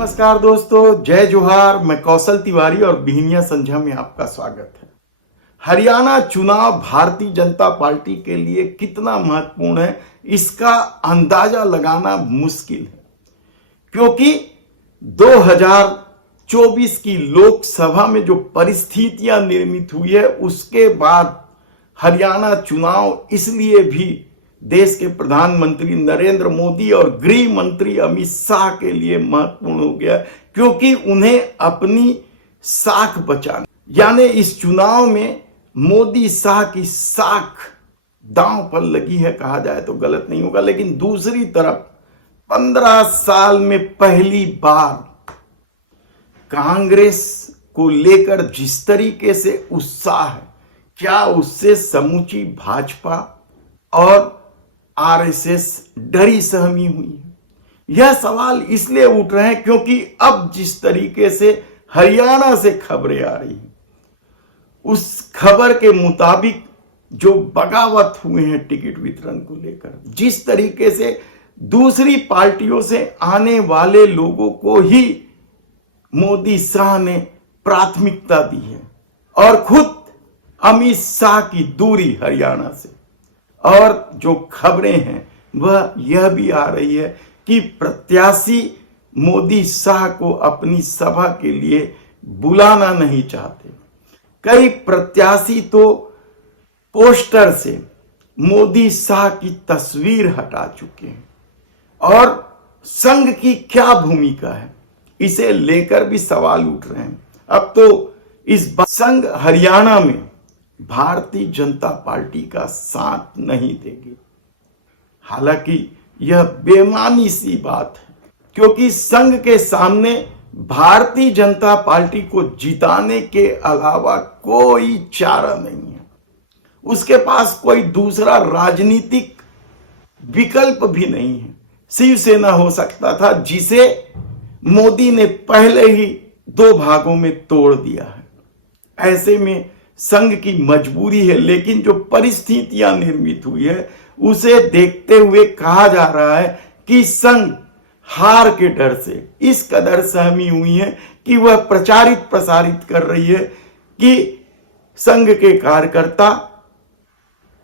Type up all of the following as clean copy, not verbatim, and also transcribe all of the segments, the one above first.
नमस्कार दोस्तों, जय जोहार। मैं कौशल तिवारी और बिहनिया संझा में आपका स्वागत है। हरियाणा चुनाव भारतीय जनता पार्टी के लिए कितना महत्वपूर्ण है इसका अंदाजा लगाना मुश्किल है, क्योंकि 2024 की लोकसभा में जो परिस्थितियां निर्मित हुई है उसके बाद हरियाणा चुनाव इसलिए भी देश के प्रधानमंत्री नरेंद्र मोदी और गृह मंत्री अमित शाह के लिए महत्वपूर्ण हो गया, क्योंकि उन्हें अपनी साख बचानी, यानी इस चुनाव में मोदी शाह की साख दांव पर लगी है, कहा जाए तो गलत नहीं होगा। लेकिन दूसरी तरफ 15 साल में पहली बार कांग्रेस को लेकर जिस तरीके से उत्साह है, क्या उससे समूची भाजपा और आरएसएस डरी सहमी हुई है? यह सवाल इसलिए उठ रहे हैं क्योंकि अब जिस तरीके से हरियाणा से खबरें आ रही हैं, उस खबर के मुताबिक जो बगावत हुए हैं टिकट वितरण को लेकर, जिस तरीके से दूसरी पार्टियों से आने वाले लोगों को ही मोदी शाह ने प्राथमिकता दी है, और खुद अमित शाह की दूरी हरियाणा से, और जो खबरें हैं वह यह भी आ रही है कि प्रत्याशी मोदी शाह को अपनी सभा के लिए बुलाना नहीं चाहते। कई प्रत्याशी तो पोस्टर से मोदी शाह की तस्वीर हटा चुके हैं, और संघ की क्या भूमिका है इसे लेकर भी सवाल उठ रहे हैं। अब तो इस संघ हरियाणा में भारतीय जनता पार्टी का साथ नहीं देगी। हालांकि यह बेमानी सी बात है, क्योंकि संघ के सामने भारतीय जनता पार्टी को जिताने के अलावा कोई चारा नहीं है। उसके पास कोई दूसरा राजनीतिक विकल्प भी नहीं है। शिवसेना हो सकता था, जिसे मोदी ने पहले ही 2 भागों में तोड़ दिया है। ऐसे में संघ की मजबूरी है, लेकिन जो परिस्थितियां निर्मित हुई है उसे देखते हुए कहा जा रहा है कि संघ हार के डर से इस कदर सहमी हुई है कि वह प्रचारित प्रसारित कर रही है कि संघ के कार्यकर्ता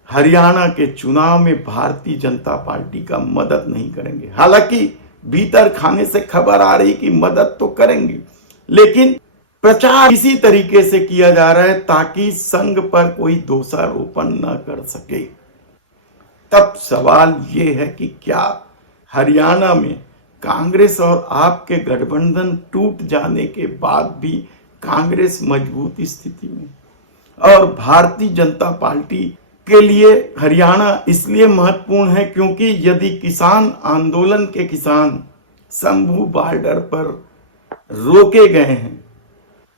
हरियाणा के चुनाव में भारतीय जनता पार्टी का मदद नहीं करेंगे। हालांकि भीतर खाने से खबर आ रही कि मदद तो करेंगे, लेकिन प्रचार इसी तरीके से किया जा रहा है ताकि संघ पर कोई दोषारोपण न कर सके। तब सवाल यह है कि क्या हरियाणा में कांग्रेस और आप के गठबंधन टूट जाने के बाद भी कांग्रेस मजबूत स्थिति में, और भारतीय जनता पार्टी के लिए हरियाणा इसलिए महत्वपूर्ण है क्योंकि यदि किसान आंदोलन के किसान शंभू बॉर्डर पर रोके गए हैं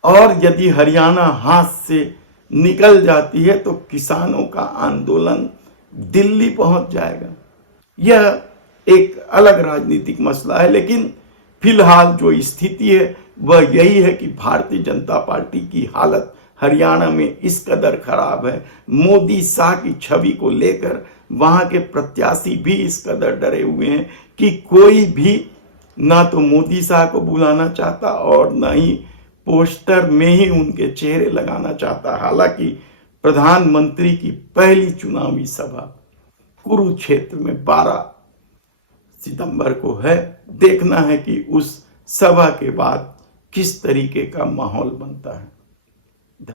और यदि हरियाणा हाथ से निकल जाती है तो किसानों का आंदोलन दिल्ली पहुंच जाएगा। यह एक अलग राजनीतिक मसला है, लेकिन फिलहाल जो स्थिति है वह यही है कि भारतीय जनता पार्टी की हालत हरियाणा में इस कदर खराब है। मोदी शाह की छवि को लेकर वहां के प्रत्याशी भी इस कदर डरे हुए हैं कि कोई भी ना तो मोदी शाह को बुलाना चाहता और न ही पोस्टर में ही उनके चेहरे लगाना चाहता। हालांकि प्रधानमंत्री की पहली चुनावी सभा कुरुक्षेत्र में 12 सितंबर को है। देखना है कि उस सभा के बाद किस तरीके का माहौल बनता है।